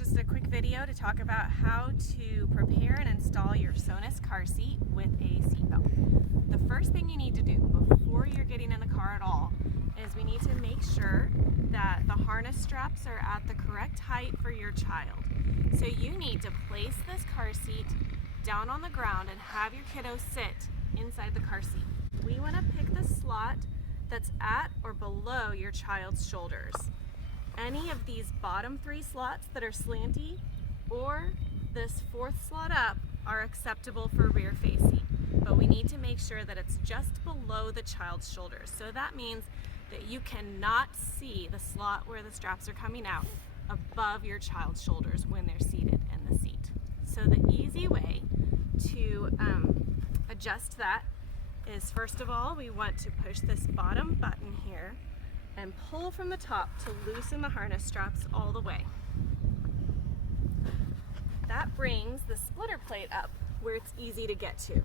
just a quick video to talk about how to prepare and install your Sonus car seat with a seatbelt. The first thing you need to do before you're getting in the car at all is we need to make sure that the harness straps are at the correct height for your child. So you need to place this car seat down on the ground and have your kiddo sit inside the car seat. We want to pick the slot that's at or below your child's shoulders. Any of these bottom three slots that are slanty or this fourth slot up are acceptable for rear facing, but we need to make sure that it's just below the child's shoulders. So that means that you cannot see the slot where the straps are coming out above your child's shoulders when they're seated in the seat. So the easy way to adjust that is, first of all, we want to push this bottom button here and pull from the top to loosen the harness straps all the way. That brings the splitter plate up where it's easy to get to.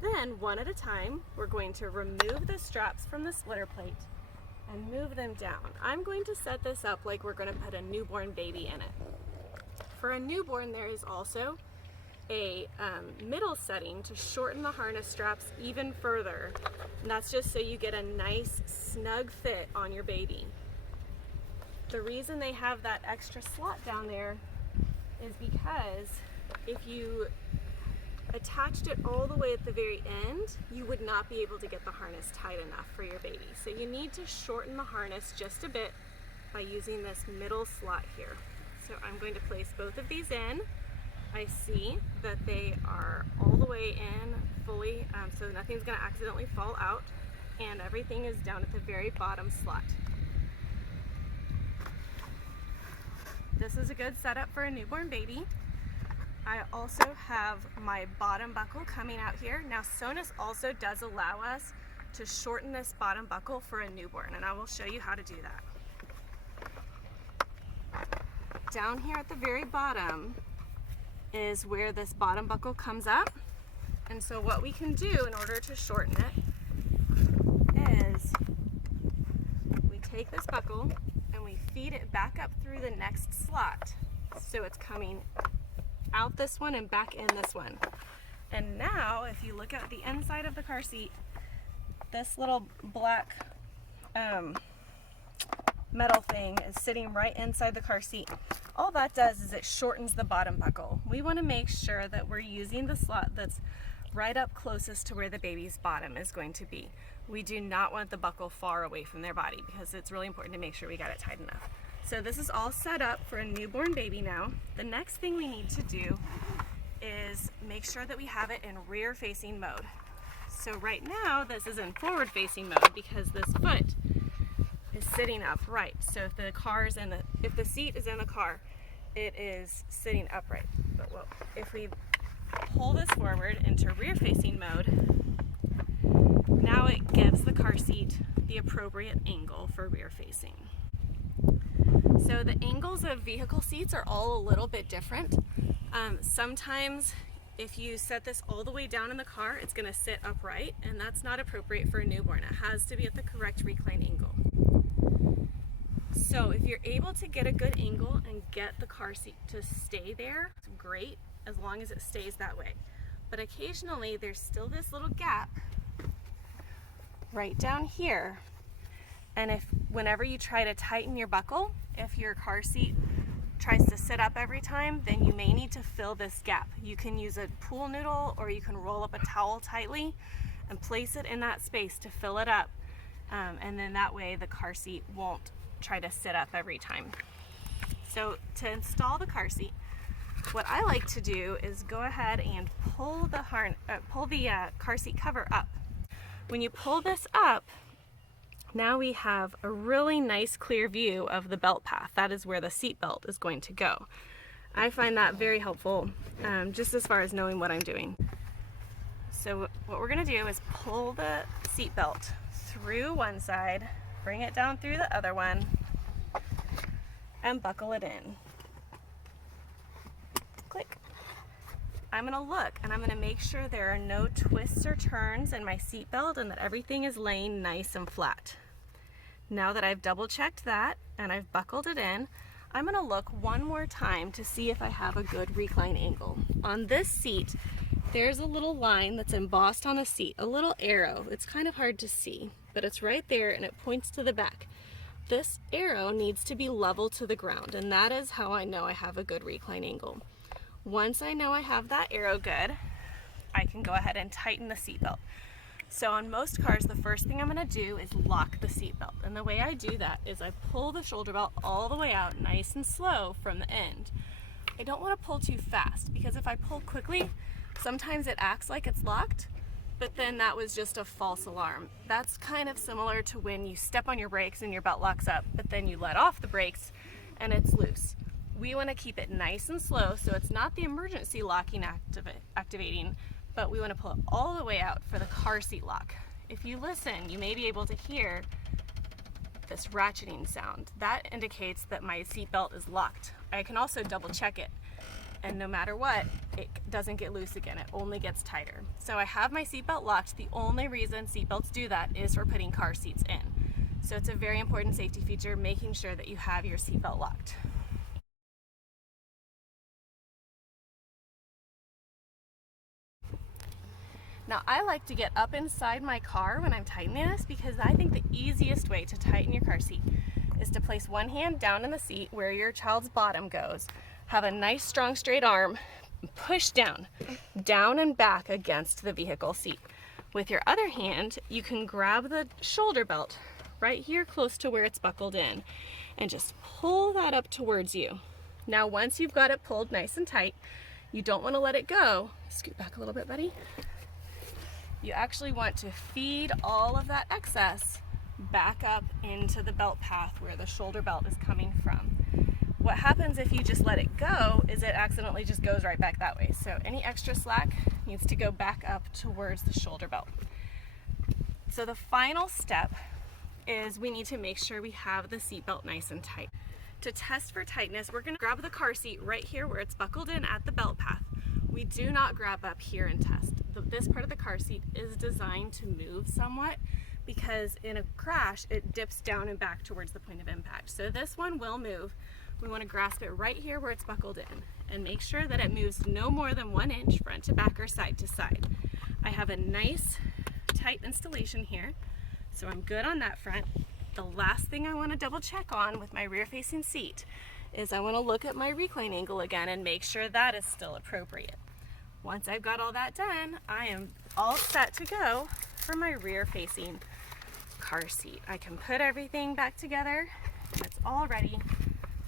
Then, one at a time, we're going to remove the straps from the splitter plate and move them down. I'm going to set this up like we're going to put a newborn baby in it. For a newborn, there is also a middle setting to shorten the harness straps even further, and that's just so you get a nice snug fit on your baby. The reason they have that extra slot down there is because if you attached it all the way at the very end, you would not be able to get the harness tight enough for your baby. So you need to shorten the harness just a bit by using this middle slot here. So I'm going to place both of these in. I see that they are all the way in fully, so nothing's going to accidentally fall out, and everything is down at the very bottom slot. This is a good setup for a newborn baby. I also have my bottom buckle coming out here. Now Sonus also does allow us to shorten this bottom buckle for a newborn, and I will show you how to do that. Down here at the very bottom is where this bottom buckle comes up, and so what we can do in order to shorten it is we take this buckle and we feed it back up through the next slot, so it's coming out this one and back in this one. And now if you look at the inside of the car seat, this little black metal thing is sitting right inside the car seat. All that does is it shortens the bottom buckle. We want to make sure that we're using the slot that's right up closest to where the baby's bottom is going to be. We do not want the buckle far away from their body because it's really important to make sure we got it tight enough. So this is all set up for a newborn baby now. The next thing we need to do is make sure that we have it in rear facing mode. So right now this is in forward facing mode because this foot is sitting upright. So if the seat is in the car, it is sitting upright. But if we pull this forward into rear facing mode, now it gives the car seat the appropriate angle for rear facing. So the angles of vehicle seats are all a little bit different. Sometimes if you set this all the way down in the car, it's going to sit upright, and that's not appropriate for a newborn. It has to be at the correct recline angle. So if you're able to get a good angle and get the car seat to stay there, it's great, as long as it stays that way. But occasionally there's still this little gap right down here. And whenever you try to tighten your buckle, if your car seat tries to sit up every time, then you may need to fill this gap. You can use a pool noodle, or you can roll up a towel tightly and place it in that space to fill it up. And then that way the car seat won't try to sit up every time. So to install the car seat, what I like to do is go ahead and pull the car seat cover up. When you pull this up, now we have a really nice clear view of the belt path. That is where the seat belt is going to go. I find that very helpful, just as far as knowing what I'm doing. So what we're going to do is pull the seat belt through one side, bring it down through the other one, and buckle it in. Click. I'm going to look and I'm going to make sure there are no twists or turns in my seat belt and that everything is laying nice and flat. Now that I've double checked that and I've buckled it in, I'm gonna look one more time to see if I have a good recline angle. On this seat, there's a little line that's embossed on the seat, a little arrow. It's kind of hard to see, but it's right there and it points to the back. This arrow needs to be level to the ground, and that is how I know I have a good recline angle. Once I know I have that arrow good, I can go ahead and tighten the seatbelt. So on most cars, the first thing I'm gonna do is lock the seatbelt. And the way I do that is I pull the shoulder belt all the way out nice and slow from the end. I don't wanna pull too fast, because if I pull quickly, sometimes it acts like it's locked, but then that was just a false alarm. That's kind of similar to when you step on your brakes and your belt locks up, but then you let off the brakes and it's loose. We want to keep it nice and slow so it's not the emergency locking activating, but we want to pull it all the way out for the car seat lock. If you listen, you may be able to hear this ratcheting sound. That indicates that my seatbelt is locked. I can also double check it, and no matter what, it doesn't get loose again, it only gets tighter. So I have my seatbelt locked. The only reason seatbelts do that is for putting car seats in. So it's a very important safety feature, making sure that you have your seatbelt locked. Now I like to get up inside my car when I'm tightening this, because I think the easiest way to tighten your car seat is to place one hand down in the seat where your child's bottom goes, have a nice strong straight arm, push down and back against the vehicle seat. With your other hand, you can grab the shoulder belt right here close to where it's buckled in and just pull that up towards you. Now once you've got it pulled nice and tight, you don't want to let it go. Scoot back a little bit, buddy. You actually want to feed all of that excess back up into the belt path where the shoulder belt is coming from. What happens if you just let it go is it accidentally just goes right back that way. So any extra slack needs to go back up towards the shoulder belt. So the final step is we need to make sure we have the seatbelt nice and tight. To test for tightness, we're going to grab the car seat right here where it's buckled in at the belt path. We do not grab up here and test. This part of the car seat is designed to move somewhat, because in a crash it dips down and back towards the point of impact. So this one will move. We want to grasp it right here where it's buckled in and make sure that it moves no more than 1 inch front to back or side to side. I have a nice tight installation here, so I'm good on that front. The last thing I want to double check on with my rear facing seat is I want to look at my recline angle again and make sure that is still appropriate. Once I've got all that done, I am all set to go for my rear facing car seat. I can put everything back together and it's all ready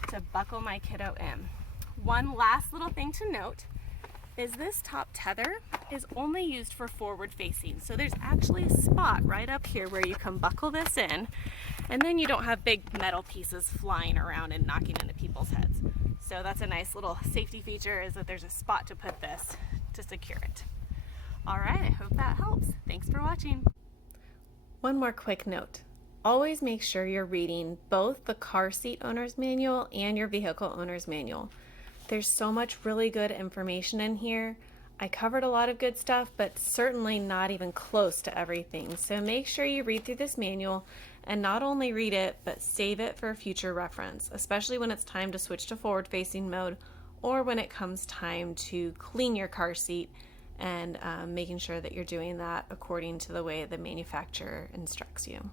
to buckle my kiddo in. One last little thing to note is this top tether is only used for forward facing. So there's actually a spot right up here where you can buckle this in, and then you don't have big metal pieces flying around and knocking into people's heads. So that's a nice little safety feature, is that there's a spot to put this to secure it. All right, I hope that helps. Thanks for watching. One more quick note. Always make sure you're reading both the car seat owner's manual and your vehicle owner's manual. There's so much really good information in here. I covered a lot of good stuff, but certainly not even close to everything. So make sure you read through this manual and not only read it, but save it for future reference, especially when it's time to switch to forward-facing mode or when it comes time to clean your car seat, and making sure that you're doing that according to the way the manufacturer instructs you.